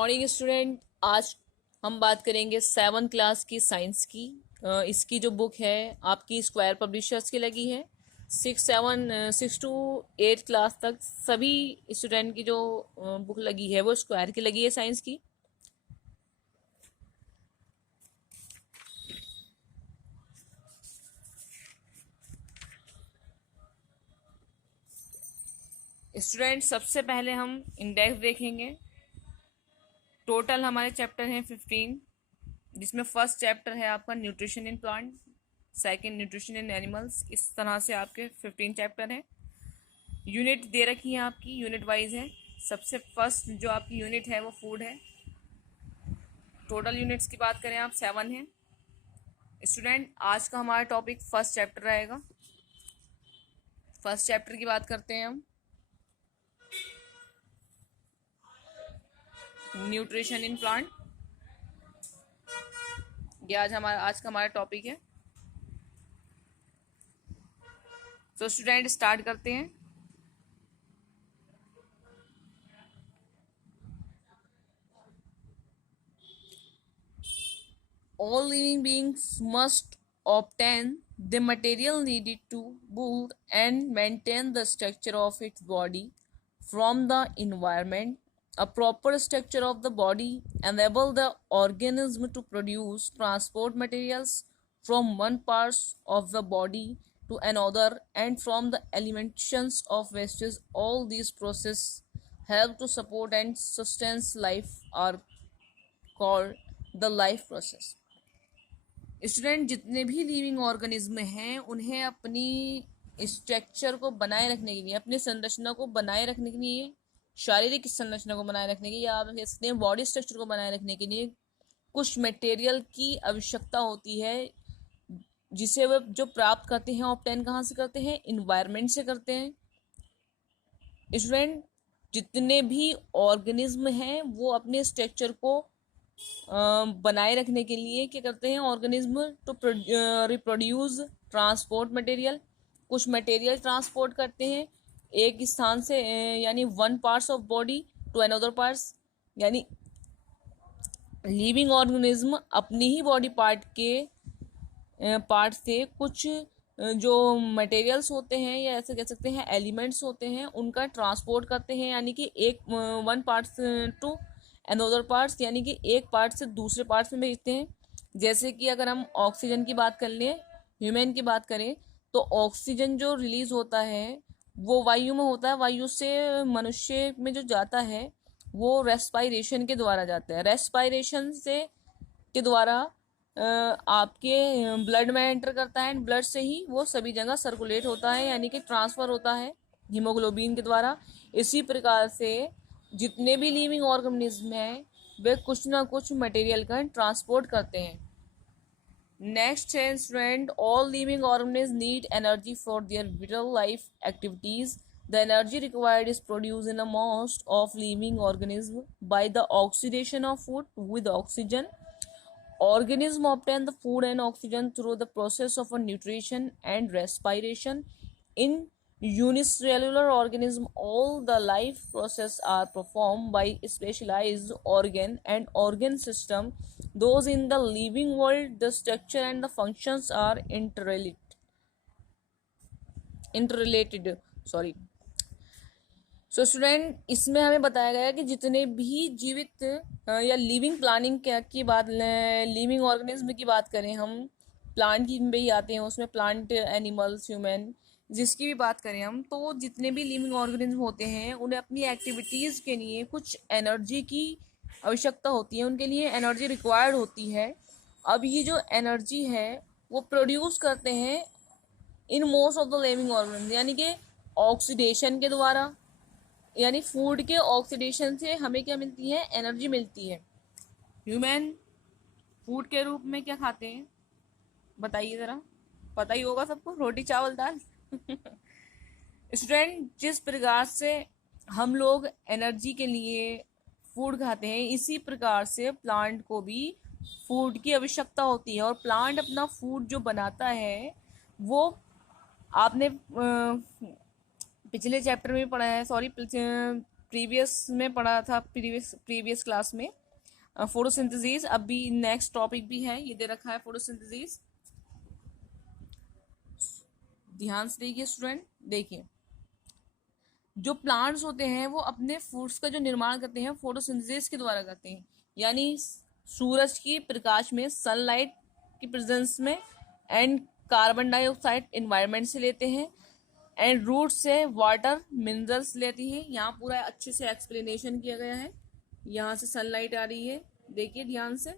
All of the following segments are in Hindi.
Morning student. आज हम बात करेंगे 7th क्लास की साइंस की। इसकी जो बुक है आपकी स्क्वायर पब्लिशर्स की लगी है। 6 क्लास तक सभी स्टूडेंट की जो बुक लगी है वो स्क्वायर की लगी है साइंस की। स्टूडेंट सबसे पहले हम इंडेक्स देखेंगे। टोटल हमारे चैप्टर हैं 15, जिसमें फर्स्ट चैप्टर है आपका nutrition in plant, second nutrition in animals. इस तरह से आपके 15 चैप्टर हैं। यूनिट दे रखी है आपकी, यूनिट वाइज है। सबसे फर्स्ट जो आपकी यूनिट है वो फूड है। टोटल यूनिट्स की बात करें आप 7 हैं। स्टूडेंट आज का हमारा टॉपिक फर्स्ट चैप्टर रहेगा। फर्स्ट चैप्टर की बात करते हैं हम, न्यूट्रिशन इन प्लांट। ये आज का हमारा टॉपिक है। तो स्टूडेंट स्टार्ट करते हैं। All living beings must obtain the material needed to build and maintain the structure of its body from the environment. A proper structure of the body enable the organism to produce transport materials from one part of the body to another, and from the eliminations of wastage. All these processes help to support and sustain life are called the life process. Student जितने भी लिविंग ऑर्गेनिज्म हैं उन्हें अपनी स्ट्रक्चर को बनाए रखने के लिए, अपनी संरचना को बनाए रखने के लिए, शारीरिक संरचना को बनाए रखने के लिए, आप कह सकते हैं बॉडी स्ट्रक्चर को बनाए रखने के लिए कुछ मटेरियल की आवश्यकता होती है, जिसे वह जो प्राप्त करते हैं ऑब्टेन कहाँ से करते हैं, इन्वायरमेंट से करते हैं। स्टूडेंट जितने भी ऑर्गेनिज्म हैं वो अपने स्ट्रक्चर को बनाए रखने के लिए क्या करते हैं, organism to reproduce transport material, कुछ मटेरियल ट्रांसपोर्ट करते हैं एक स्थान से, यानी one parts of body to another parts. यानी लिविंग ऑर्गेनिज्म अपनी ही बॉडी पार्ट से कुछ जो मटेरियल्स होते हैं या ऐसे कह सकते हैं एलिमेंट्स होते हैं उनका ट्रांसपोर्ट करते हैं, यानी कि एक one parts to another parts, यानी कि एक पार्ट से दूसरे पार्ट्स में भेजते हैं। जैसे कि अगर हम ऑक्सीजन की बात कर लें, ह्यूमन की बात करें, तो ऑक्सीजन जो रिलीज होता है वो वायु में होता है, वायु से मनुष्य में जो जाता है वो रेस्पायरेशन के द्वारा जाता है। रेस्पायरेशन से के द्वारा आपके ब्लड में एंटर करता है, ब्लड से ही वो सभी जगह सर्कुलेट होता है, यानी कि ट्रांसफ़र होता है हीमोग्लोबिन के द्वारा। इसी प्रकार से जितने भी लिविंग ऑर्गेनिज्म हैं वे कुछ ना कुछ मटेरियल का ट्रांसपोर्ट करते हैं। नेक्स्ट है student, all living organism need energy for their whittle life activities. The energy required is produce in a most of living organism by the oxidation of food with oxygen. Organisms obtain the food and oxygen through the process of a nutrition and respiration. In unicellular organism, all the life process are performed by specialized organ and organ system. Those in the living world, the structure and the functions are interrelated. Sorry. So student इसमें हमें बताया गया कि जितने भी जीवित या लिविंग प्लानिंग की बात, लिविंग ऑर्गेनिज्म की बात करें, हम प्लांट की भी आते हैं उसमें, प्लांट, एनिमल्स, ह्यूमन, जिसकी भी बात करें हम, तो जितने भी लिविंग ऑर्गेनिज्म होते हैं उन्हें अपनी एक्टिविटीज़ के लिए कुछ एनर्जी की आवश्यकता होती है, उनके लिए एनर्जी रिक्वायर्ड होती है। अब ये जो एनर्जी है वो प्रोड्यूस करते हैं in most of the living organism, यानी कि ऑक्सीडेशन के द्वारा, यानी फूड के ऑक्सीडेशन से हमें क्या मिलती है, एनर्जी मिलती है। ह्यूमन फूड के रूप में क्या खाते हैं बताइए ज़रा, पता ही होगा सबको, रोटी चावल दाल। स्टूडेंट जिस प्रकार से हम लोग एनर्जी के लिए फूड खाते हैं, इसी प्रकार से प्लांट को भी फूड की आवश्यकता होती है, और प्लांट अपना फूड जो बनाता है वो आपने पिछले चैप्टर में पढ़ा है, प्रीवियस में पढ़ा था, प्रीवियस क्लास में फोटोसिंथेसिस। अभी नेक्स्ट टॉपिक भी है, ये दे रखा है फोटोसिंथेसिस। ध्यान से देखिए स्टूडेंट, देखिए जो प्लांट्स होते हैं वो अपने फूड्स का जो निर्माण करते हैं फोटोसिंथेसिस के द्वारा करते हैं, यानी सूरज की प्रकाश में, सनलाइट की प्रेजेंस में, एंड कार्बन डाइऑक्साइड एनवायरनमेंट से लेते हैं, एंड रूट से वाटर मिनरल्स लेती हैं। यहाँ पूरा अच्छे से एक्सप्लेनेशन किया गया है। यहाँ से सनलाइट आ रही है, देखिए ध्यान से,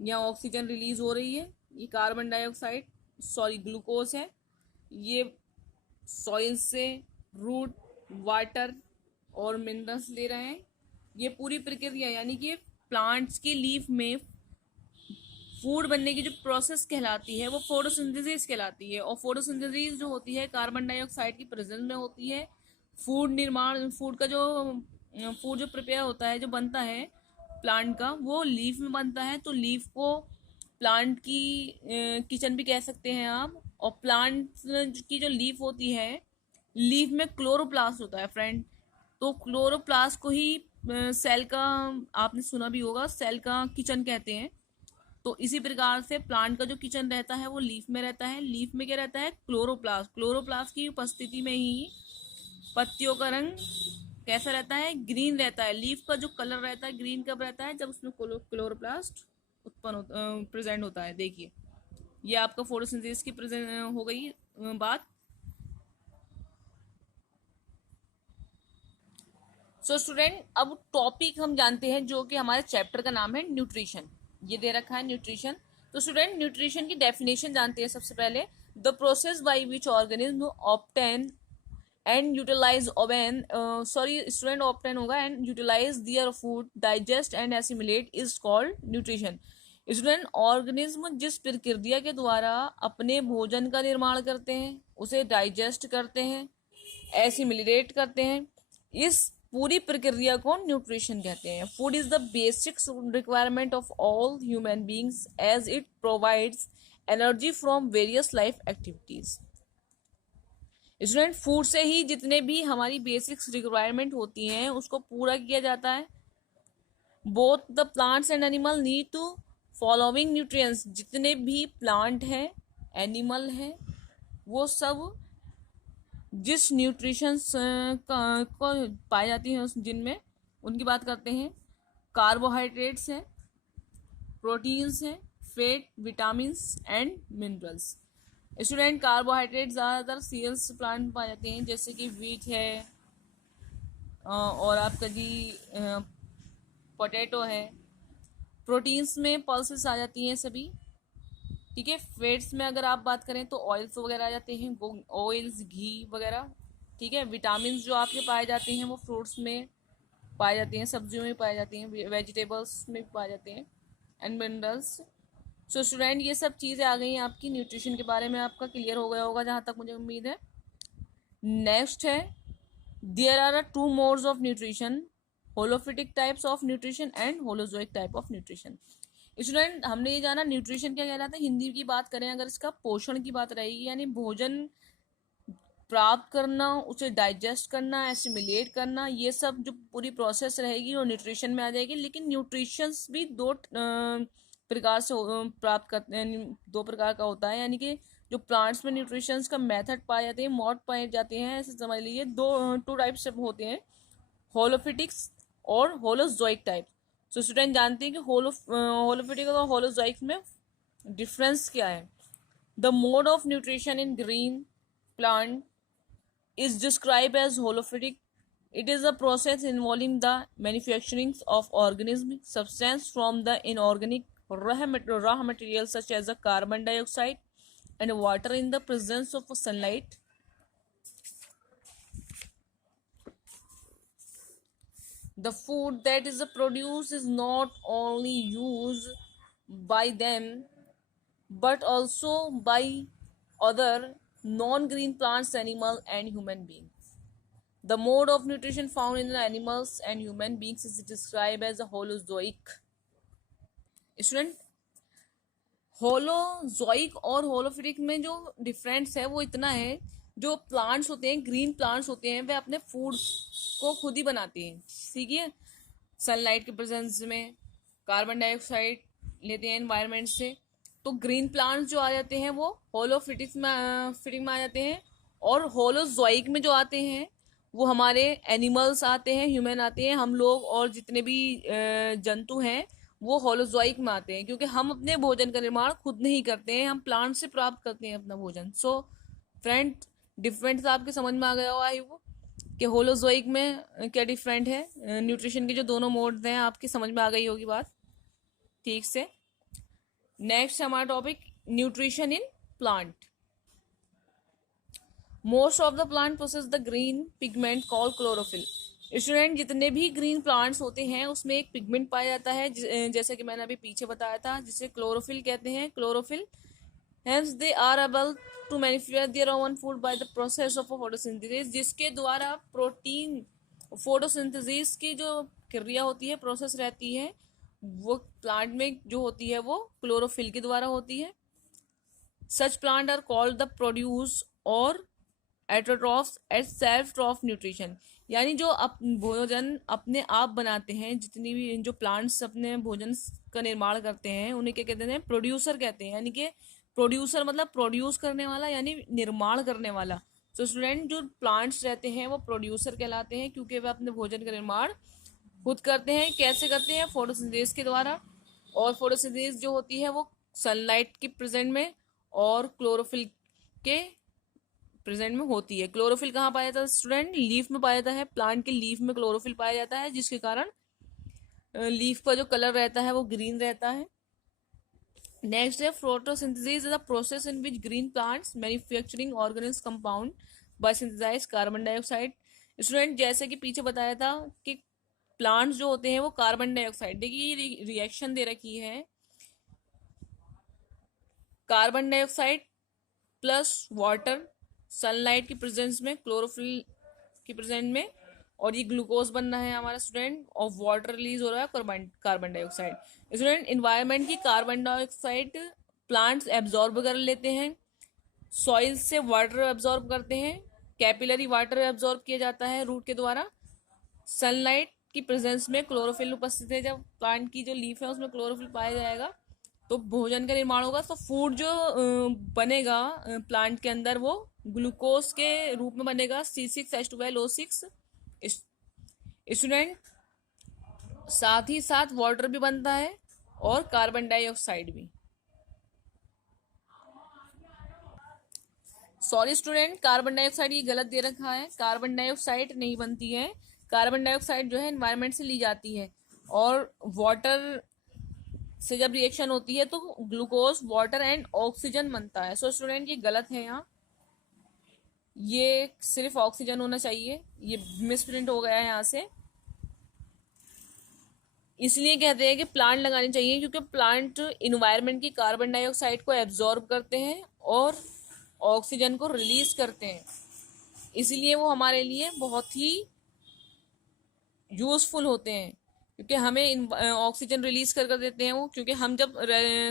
यहाँ ऑक्सीजन रिलीज हो रही है, ये कार्बन डाइऑक्साइड सॉरी ग्लूकोज है, ये सॉइल से रूट वाटर और मिनरल्स ले रहे हैं। ये पूरी प्रक्रिया यानी कि प्लांट्स की लीफ में फूड बनने की जो प्रोसेस कहलाती है वो फोटोसिंथेसिस कहलाती है। और फोटोसिंथेसिस जो होती है कार्बन डाइऑक्साइड की प्रेजेंस में होती है। फूड निर्माण, फूड जो प्रिपेयर होता है, जो बनता है प्लांट का, वो लीफ में बनता है। तो लीफ को प्लांट की किचन भी कह सकते हैं आप। और प्लांट की जो लीफ होती है, लीफ में क्लोरोप्लास्ट होता है फ्रेंड। तो क्लोरोप्लास्ट को ही सेल का, आपने सुना भी होगा, सेल का किचन कहते हैं। तो इसी प्रकार से प्लांट का जो किचन रहता है वो लीफ में रहता है। लीफ में क्या रहता है? क्लोरोप्लास्ट। क्लोरोप्लास्ट की उपस्थिति में ही पत्तियों का रंग कैसा रहता है? ग्रीन रहता है। लीफ का जो कलर रहता है ग्रीन कब रहता है? जब उसमें क्लोरोप्लास्ट उत्पन्न प्रेजेंट होता है। देखिए ये आपका फोटोसिंथेसिस की प्रेजेंट हो गई बात। सो स्टूडेंट, अब टॉपिक हम जानते हैं जो कि हमारे चैप्टर का नाम है न्यूट्रिशन। ये दे रखा है न्यूट्रिशन। तो स्टूडेंट न्यूट्रिशन की डेफिनेशन जानते हैं सबसे पहले। The process by which organism obtain and utilize student obtain होगा and utilize their food, digest and assimilate is called nutrition. Student organism जिस प्रक्रिया के द्वारा अपने भोजन का निर्माण करते हैं, उसे डाइजेस्ट करते हैं, एसिमिलेट करते हैं, इस पूरी प्रक्रिया को न्यूट्रिशन कहते हैं। Food is the basic requirement of all human beings as it provides energy from various life activities. Student food से ही जितने भी हमारी बेसिक्स रिक्वायरमेंट होती हैं उसको पूरा किया जाता है। Both the plants and animal need to following nutrients. जितने भी प्लांट हैं, एनिमल हैं, वो सब जिस न्यूट्रिशन को पाई जाती हैं जिनमें, उनकी बात करते हैं। कार्बोहाइड्रेट्स हैं, प्रोटीन्स हैं, fat, vitamins and minerals. Student carbohydrate ज़्यादातर सीरियल्स प्लांट में पाए जाते हैं, जैसे कि वीट है और आपका जी पोटैटो है। प्रोटीन्स में पल्सेस आ जाती हैं सभी, ठीक है। फैट्स में अगर आप बात करें तो ऑयल्स वगैरह आ जाते हैं, ऑयल्स, घी वगैरह, ठीक है। विटामिन जो आपके पाए जाते हैं वो फ्रूट्स में पाए जाते हैं, सब्जियों में पाए जाते हैं, वेजिटेबल्स में पाए जाते हैं, एंड मिनरल्स। सो स्टूडेंट ये सब चीज़ें आ गई हैं आपकी। न्यूट्रिशन के बारे में आपका क्लियर हो गया होगा जहाँ तक मुझे उम्मीद है। नेक्स्ट है, there are 2 modes of nutrition, holophytic types of nutrition and holozoic type of nutrition. Student हमने ये जाना न्यूट्रिशन क्या कहलाता है। हिंदी की बात करें अगर, इसका पोषण की बात रहेगी, यानी भोजन प्राप्त करना, उसे डाइजेस्ट करना, एसिमिलेट करना, ये सब जो पूरी प्रोसेस रहेगी वो न्यूट्रिशन में आ जाएगी। लेकिन न्यूट्रिशंस भी 2 प्रकार से प्राप्त करते हैं, 2 प्रकार का होता है। यानी कि जो प्लांट्स में न्यूट्रिशंस का मेथड पाए जाते हैं, मोड पाए जाते हैं, ऐसे समझ लीजिए 2 टाइप से होते हैं, होलोफिटिक्स और होलोजोइक टाइप। तो स्टूडेंट जानते हैं कि होलोफिटिक और होलोजोइक में डिफरेंस क्या है। The mode of nutrition in green plant is described as holophytic. It is a process involving the manufacturing of organic substance from the inorganic raw materials such as the carbon dioxide and water in the presence of sunlight. The food that is produced is not only used by them but also by other non-green plants, animal and human beings. The mode of nutrition found in the animals and human beings is described as a holozoic. Student holozoic और होलोफिटिक में जो डिफरेंस है वो इतना है, जो प्लांट्स होते हैं, ग्रीन प्लांट्स होते हैं, वे अपने फूड को खुद ही बनाती हैं, ठीक है। सनलाइट के प्रेजेंस में कार्बन डाइऑक्साइड लेते हैं एनवायरनमेंट से। तो ग्रीन प्लांट्स जो आ जाते हैं वो होलोफिटिक में फिटिंग में आ जाते हैं, और होलोजोइक में जो आते हैं वो हमारे एनिमल्स आते हैं, ह्यूमन आते हैं, हम लोग और जितने भी जंतु हैं वो होलोजोइक में आते हैं, क्योंकि हम अपने भोजन का निर्माण खुद नहीं करते हैं, हम प्लांट से प्राप्त करते हैं अपना भोजन। सो फ्रेंड, डिफरेंस आपके समझ में आ गया होगा आई वो कि होलोजोइक में क्या डिफरेंट है। न्यूट्रिशन के जो दोनों मोड्स हैं आपकी समझ में आ गई होगी बात ठीक से। नेक्स्ट हमारा topic nutrition in plant. Most of the plant process the green pigment call chlorophyll. Student, जितने भी ग्रीन प्लांट्स होते हैं उसमें एक पिगमेंट पाया जाता है, जैसे कि मैंने अभी पीछे बताया था, जिसे क्लोरोफिल कहते हैं। Chlorophyll, hence they are able to manufacture their own food by the process of photosynthesis, जिसके द्वारा प्रोटीन फोटोसिंथेसिस की जो क्रिया होती है, प्रोसेस रहती है, वो प्लांट में जो होती है वो क्लोरोफिल के द्वारा होती है। Such plant are called the producer or autotrophs auto self troph nutrition, यानी जो भोजन अपने आप बनाते हैं, जितनी भी जो प्लांट्स अपने भोजन का निर्माण करते हैं उन्हें क्या कहते हैं, प्रोड्यूसर कहते हैं। यानी कि प्रोड्यूसर मतलब प्रोड्यूस करने वाला, यानी निर्माण करने वाला। तो स्टूडेंट, जो प्लांट्स रहते हैं वो प्रोड्यूसर कहलाते हैं, क्योंकि वे अपने भोजन का निर्माण खुद करते हैं। कैसे करते हैं? फोटोसिंथेसिस के द्वारा। और फोटोसिंथेसिस जो होती है वो सनलाइट के प्रेजेंट में और क्लोरोफिल के प्रेजेंट में होती है। क्लोरोफिल कहाँ पाया जाता है स्टूडेंट? लीफ में पाया जाता है। प्लांट के लीफ में क्लोरोफिल पाया जाता है, जिसके कारण लीफ का जो कलर रहता है वो ग्रीन रहता है। नेक्स्ट है photosynthesis is the process in which green plants manufacturing organic compound by synthesise carbon dioxide. Student, जैसे कि पीछे बताया था कि प्लांट्स जो होते हैं वो कार्बन डाइऑक्साइड, देखिए ये रिएक्शन दे रखी है, carbon dioxide plus water sunlight की प्रेजेंस में, क्लोरोफिल की प्रेजेंट में, और ये ग्लूकोज बनना है हमारा स्टूडेंट, और वाटर रिलीज हो रहा है कार्बन डाइऑक्साइड। स्टूडेंट, इन्वायरमेंट की कार्बन डाइऑक्साइड प्लांट्स एब्जॉर्ब कर लेते हैं, सॉइल से वाटर एब्जॉर्ब करते हैं, कैपिलरी वाटर एब्जॉर्ब किया जाता है रूट के द्वारा। सनलाइट की प्रेजेंस में क्लोरोफिल उपस्थित है, जब प्लांट की जो लीफ है उसमें क्लोरोफिल पाया जाएगा तो भोजन का निर्माण होगा। तो फूड जो बनेगा प्लांट के अंदर वो ग्लूकोज के रूप में बनेगा, C6H12O6। स्टूडेंट, साथ ही साथ वाटर भी बनता है और कार्बन डाइऑक्साइड भी। सॉरी स्टूडेंट, कार्बन डाइऑक्साइड ये गलत दे रखा है, कार्बन डाइऑक्साइड नहीं बनती है। कार्बन डाइऑक्साइड जो है एनवायरनमेंट से ली जाती है, और वाटर से जब रिएक्शन होती है तो ग्लूकोज, वाटर एंड ऑक्सीजन बनता है। सो स्टूडेंट, ये गलत है, यहाँ ये सिर्फ ऑक्सीजन होना चाहिए, ये मिसप्रिंट हो गया है यहाँ से। इसलिए कहते हैं कि प्लांट लगाने चाहिए, क्योंकि प्लांट इन्वायरमेंट की कार्बन डाइऑक्साइड को एब्जॉर्ब करते हैं और ऑक्सीजन को रिलीज करते हैं, इसलिए वो हमारे लिए बहुत ही यूजफुल होते हैं, क्योंकि हमें ऑक्सीजन रिलीज कर देते हैं वो, क्योंकि हम जब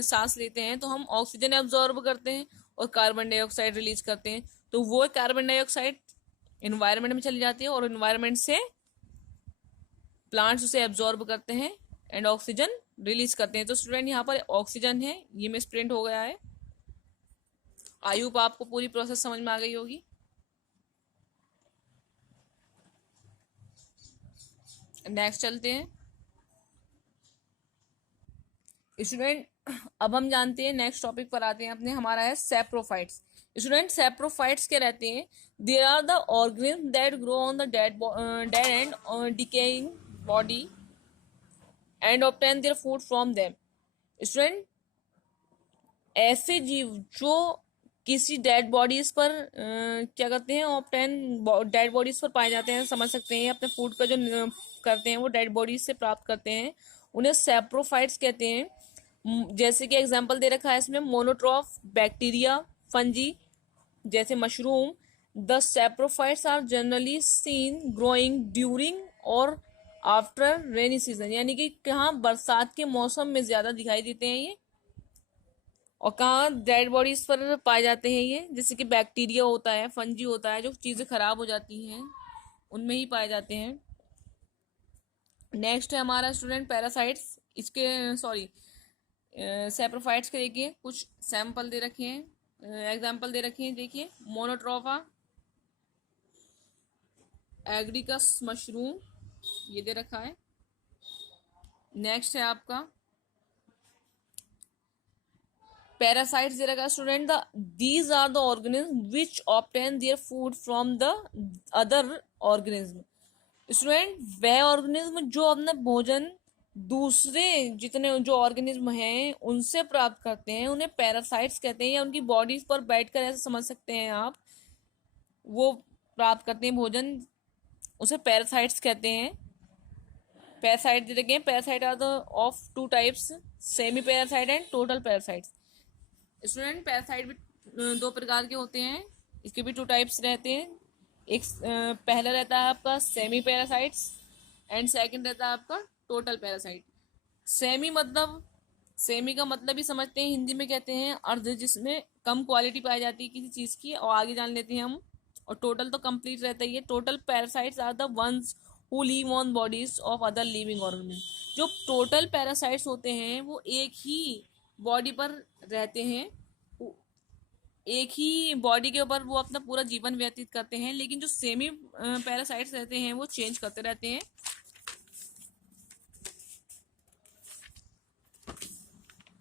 सांस लेते हैं तो हम ऑक्सीजन एब्जॉर्ब करते हैं और कार्बन डाइऑक्साइड रिलीज करते हैं, तो वो कार्बन डाइऑक्साइड इन्वायरमेंट में चली जाती है और इन्वायरमेंट से प्लांट्स उसे एब्जॉर्ब करते हैं एंड ऑक्सीजन रिलीज करते हैं। तो स्टूडेंट, यहाँ पर ऑक्सीजन है, ये मिसप्रिंट हो गया है। आई होप आपको पूरी प्रोसेस समझ में आ गई होगी। नेक्स्ट चलते हैं स्टूडेंट, अब हम जानते हैं, नेक्स्ट टॉपिक पर आते हैं अपने, हमारा है सैप्रोफाइट्स। स्टूडेंट, सैप्रोफाइट्स क्या रहते हैं? There are the organism that grow on the dead and decaying body and obtain their food from them. Student, ऐसे जीव जो किसी डेड बॉडीज पर क्या करते हैं, ऑब्टेन डेड बॉडीज पर पाए जाते हैं, समझ सकते हैं, अपने फूड का जो करते हैं वो डेड बॉडीज से प्राप्त करते हैं, उन्हें सैप्रोफाइट्स कहते हैं। जैसे कि एग्जांपल दे रखा है इसमें, मोनोट्रॉफ बैक्टीरिया, फंजी जैसे mushroom. The saprophytes are generally seen growing during और आफ्टर रेनी सीजन, यानी कि कहाँ बरसात के मौसम में ज्यादा दिखाई देते हैं ये, और कहाँ डेड बॉडीज पर पाए जाते हैं ये, जैसे कि बैक्टीरिया होता है, फंजी होता है, जो चीजें खराब हो जाती हैं उनमें ही पाए जाते हैं। नेक्स्ट है हमारा स्टूडेंट पैरासाइट्स। इसके सॉरी सेप्रोफाइट्स के देखिए कुछ सैंपल दे रखे हैं, एग्जाम्पल दे रखे हैं। देखिए मोनोट्रोफा, एग्रिकस मशरूम, ये दे रखा है। नेक्स्ट है आपका पैरासाइट्स दे रखा है student. These are the organism which obtain their food from the other organism. Student वह ऑर्गेनिज्म जो अपना भोजन दूसरे जितने जो ऑर्गेनिज्म हैं उनसे प्राप्त करते हैं, उन्हें पैरासाइट्स कहते हैं, या उनकी बॉडीज पर बैठकर ऐसे समझ सकते हैं आप, वो प्राप्त करते हैं भोजन, उसे पैरासाइट्स कहते हैं। पैरासाइट देखे, parasite are the of two types, semi parasite and total parasites. Student parasite भी दो प्रकार के होते हैं, इसके भी टू टाइप्स रहते हैं। एक पहला रहता है आपका सेमी पैरासाइट्स एंड सेकंड रहता है आपका टोटल पैरासाइट। सेमी का मतलब ही समझते हैं, हिंदी में कहते हैं अर्ध, जिसमें कम क्वालिटी पाई जाती है किसी चीज़ की, और आगे जान लेते हैं हम। और टोटल तो कंप्लीट रहता ही है। Total parasites are the ones who live on bodies of other living organism. जो टोटल पैरासाइट्स होते हैं वो एक ही बॉडी पर रहते हैं, एक ही बॉडी के ऊपर वो अपना पूरा जीवन व्यतीत करते हैं। लेकिन जो सेमी पैरासाइट्स रहते हैं वो चेंज करते रहते हैं।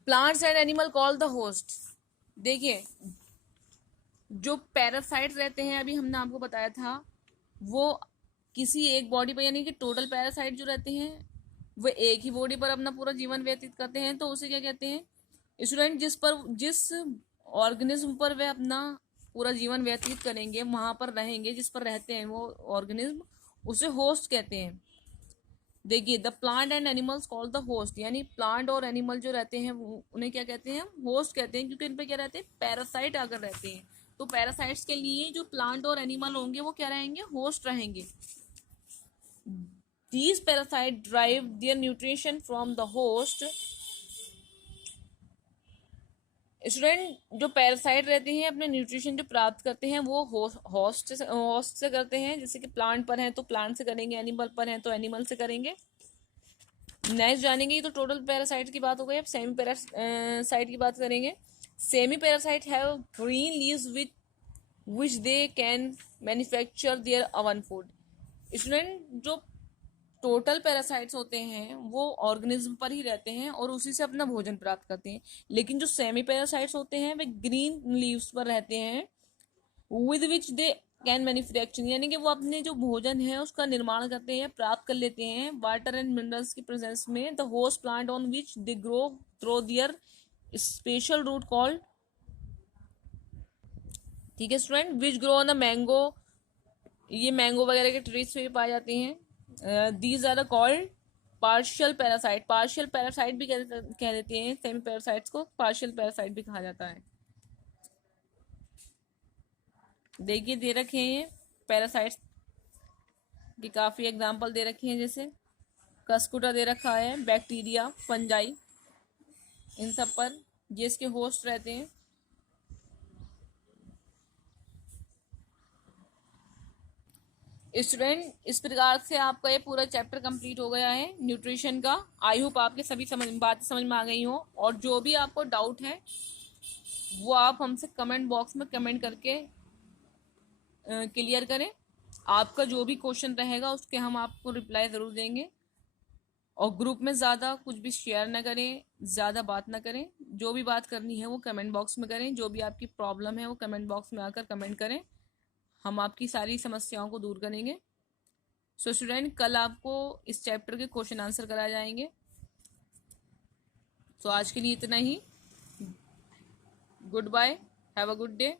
Plants and animal call the host. देखिए जो पैरासाइट्स रहते हैं, अभी हमने आपको बताया था, वो किसी एक बॉडी पर, यानी कि टोटल पैरासाइट जो रहते हैं वो एक ही बॉडी पर अपना पूरा जीवन व्यतीत करते हैं, तो उसे क्या कहते हैं स्टूडेंट? जिस ऑर्गेनिज्म पर वे अपना पूरा जीवन व्यतीत करेंगे, वहां पर रहेंगे, जिस पर रहते हैं वो ऑर्गेनिज्म, उसे होस्ट कहते हैं। देखिए the plant and animals call the host, यानी प्लांट और एनिमल जो रहते हैं उन्हें क्या कहते हैं? होस्ट कहते हैं, क्योंकि इन पे क्या रहते हैं? पैरासाइट आकर रहते हैं। तो पैरासाइट्स के लिए जो प्लांट और एनिमल होंगे वो क्या रहेंगे? होस्ट रहेंगे। These parasites derive their nutrition from the host। Student जो पैरासाइट रहते हैं अपने न्यूट्रिशन जो प्राप्त करते हैं वो होस्ट से करते हैं। जैसे कि प्लांट पर हैं तो प्लांट से करेंगे, एनिमल पर हैं तो एनिमल से करेंगे। नेक्स्ट जानेंगे, तो टोटल पैरासाइट की बात हो गई। अब सेमी पैरासाइट की बात करेंगे। Semi parasite have green leaves which they can manufacture their own food. Student जो टोटल पैरासाइट्स होते हैं वो ऑर्गेनिज्म पर ही रहते हैं और उसी से अपना भोजन प्राप्त करते हैं। लेकिन जो सेमी पैरासाइट्स होते हैं वे ग्रीन लीव्स पर रहते हैं, with which they can manufacture, यानी कि वो अपने जो भोजन है उसका निर्माण करते हैं, प्राप्त कर लेते हैं वाटर एंड मिनरल्स की प्रेजेंस में। The host plant on which they grow through their special root called, ठीक है student, which grow on the mango, ये मैंगो वगैरह के ट्रीज पे भी पाए जाते हैं। These are called partial parasite. Partial parasite भी कह देते हैं सेमी पैरासाइट्स को, पार्शियल पैरासाइट भी कहा जाता है। देखिए दे रखे हैं पैरासाइट्स की काफ़ी एग्जाम्पल दे रखे हैं, जैसे कस्कुटा दे रखा है, बैक्टीरिया, फंजाई, इन सब पर ये इसके होस्ट रहते हैं। स्टूडेंट इस प्रकार से आपका ये पूरा चैप्टर कंप्लीट हो गया है न्यूट्रिशन का। आई होप आपके सभी बातें समझ में आ गई हो, और जो भी आपको डाउट है वो आप हमसे कमेंट बॉक्स में कमेंट करके क्लियर करें। आपका जो भी क्वेश्चन रहेगा उसके हम आपको रिप्लाई ज़रूर देंगे। और ग्रुप में ज़्यादा कुछ भी शेयर ना करें, ज़्यादा बात ना करें। जो भी बात करनी है वो कमेंट बॉक्स में करें, जो भी आपकी प्रॉब्लम है वो कमेंट बॉक्स में आकर कमेंट करें, हम आपकी सारी समस्याओं को दूर करेंगे। सो स्टूडेंट कल आपको इस चैप्टर के क्वेश्चन आंसर कराए जाएंगे। तो आज के लिए इतना ही। Goodbye, have a good day.